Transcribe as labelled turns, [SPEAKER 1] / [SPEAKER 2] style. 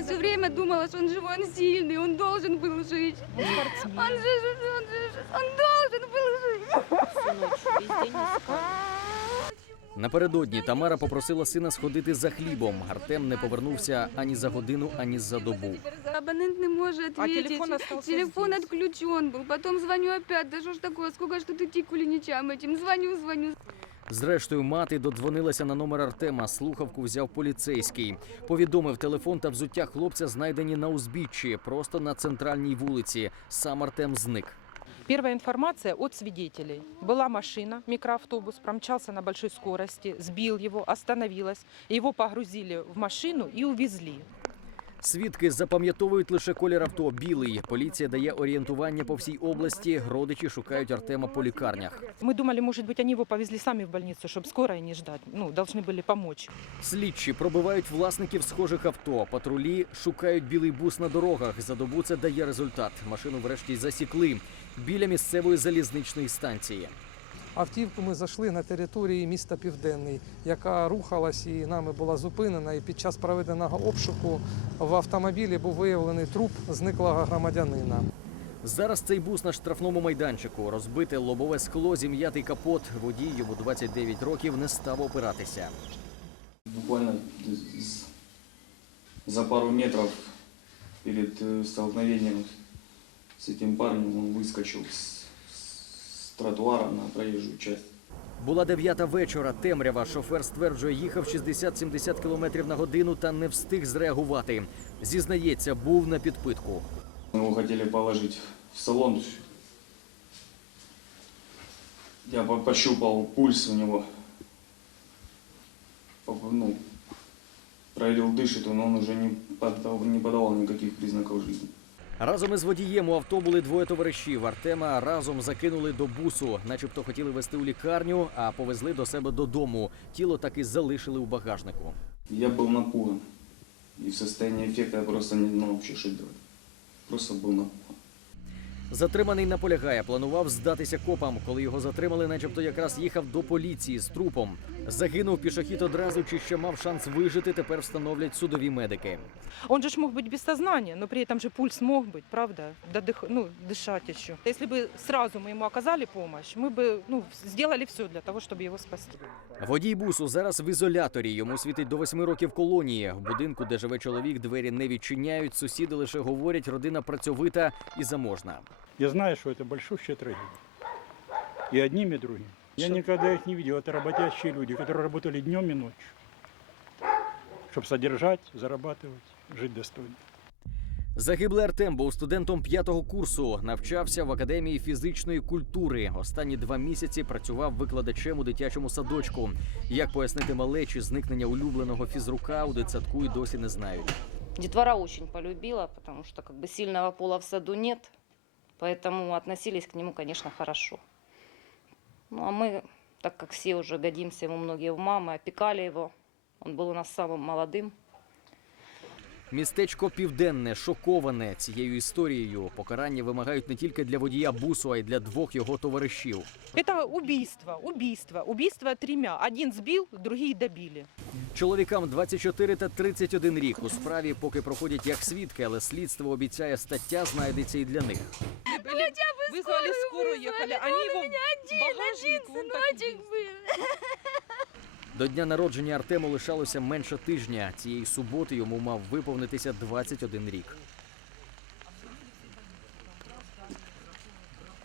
[SPEAKER 1] все время думала, что он живой, он сильный, он должен был жить.
[SPEAKER 2] Он спортсмен.
[SPEAKER 1] Он должен был жить.
[SPEAKER 2] Всю ночь, весь день искали.
[SPEAKER 3] Напередодні Тамара попросила сина сходити за хлібом. Артем не повернувся ані за годину, ані за добу.
[SPEAKER 1] Абонент не может ответить.
[SPEAKER 2] телефон остался
[SPEAKER 1] Телефон
[SPEAKER 2] здесь.
[SPEAKER 1] отключен был. Потом звоню опять. Да что ж такое, сколько ж тут идти кулиничам этим. Звоню.
[SPEAKER 3] Зрештою, мати додзвонилася на номер Артема. Слухавку взяв поліцейський. Повідомив, телефон та взуття хлопця знайдені на узбіччі, просто на центральній вулиці. Сам Артем зник.
[SPEAKER 4] Первая информация от свидетелей. Была машина, микроавтобус, промчался на большой скорости, сбил его, остановилась. Его погрузили в машину и увезли.
[SPEAKER 3] Свідки запам'ятовують лише колір авто – білий. Поліція дає орієнтування по всій області. Родичі шукають Артема по лікарнях.
[SPEAKER 4] Мы думали, может быть, они его повезли сами в больницу, чтобы скорой не ждать. Должны были помочь.
[SPEAKER 3] Слідчі пробивають власників схожих авто. Патрулі шукають білий бус на дорогах. За добу це дає результат. Машину врешті засікли біля місцевої залізничної станції.
[SPEAKER 5] Автівку ми зайшли на території міста Південний, яка рухалась і нами була зупинена. І під час проведеного обшуку в автомобілі був виявлений труп зниклого громадянина.
[SPEAKER 3] Зараз цей бус на штрафному майданчику. Розбите лобове скло, зім'ятий капот. Водій, йому 29 років, не став опиратися.
[SPEAKER 6] Буквально за пару метров перед столкновением с этим парнем он выскочил с тротуара на проезжую часть.
[SPEAKER 3] Була 9-та вечора, темрява. Шофер стверджує, їхав 60-70 км на годину та не встиг зреагувати. Зізнається, був на підпитку.
[SPEAKER 6] Его хотели положить в салон. Я пощупал пульс у него. Проверил, дышит он, он уже не подавал никаких признаков жизни.
[SPEAKER 3] Разом із водієм у авто були двоє товаришів. Артема разом закинули до бусу. Начебто хотіли везти у лікарню, а повезли до себе додому. Тіло так і залишили у багажнику.
[SPEAKER 6] Я был напуган. И в состоянии эффекта я просто не знал вообще, что делать. Просто был напуган.
[SPEAKER 3] Затриманий наполягає, планував здатися копам. Коли його затримали, начебто якраз їхав до поліції з трупом. Загинув пішохід одразу, чи ще мав шанс вижити, тепер встановлять судові медики.
[SPEAKER 4] Он же мог быть без сознания, но при этом же пульс мог быть, правда? Дышать еще. Если бы сразу мы ему оказали помощь, мы бы сделали все для того, чтобы его спасти.
[SPEAKER 3] Водій бусу зараз в ізоляторі. Йому світить до 8 років колонії. В будинку, де живе чоловік, двері не відчиняють. Сусіди лише говорять, родина працьовита і заможна.
[SPEAKER 7] Я знаю, что это большущая трагедия. И одним, и другим. Я никогда их не видел. Это работящие люди, которые работали днем и ночью. Чтобы содержать, зарабатывать, жить достойно.
[SPEAKER 3] Загиблий Артем був студентом 5-го курсу. Навчався в Академії фізичної культури. Останні 2 місяці працював викладачем у дитячому садочку. Як пояснити малечі зникнення улюбленого фізрука, у дитсадку й досі не знають.
[SPEAKER 8] Детвора очень полюбила, потому что сильного пола в саду нет. Поэтому относились к нему, конечно, хорошо. А мы, так как все уже годимся ему, многие в мамы, опекали его. Он был у нас самым молодым.
[SPEAKER 3] Містечко Південне шоковане цією історією. Покарання вимагають не тільки для водія бусу, а й для 2 його товаришів.
[SPEAKER 4] Это убийство 3. Один сбил, другие добили.
[SPEAKER 3] Чоловікам 24 та 31 рік. У справі поки проходять як свідки, але слідство обіцяє, стаття знайдеться і для них.
[SPEAKER 4] Вызвали скорую, ехали. Они его багажник,
[SPEAKER 1] Сыночек был.
[SPEAKER 3] До дня народження Артему лишалося менше тижня. Цієї суботи йому мав виповнитися 21 рік.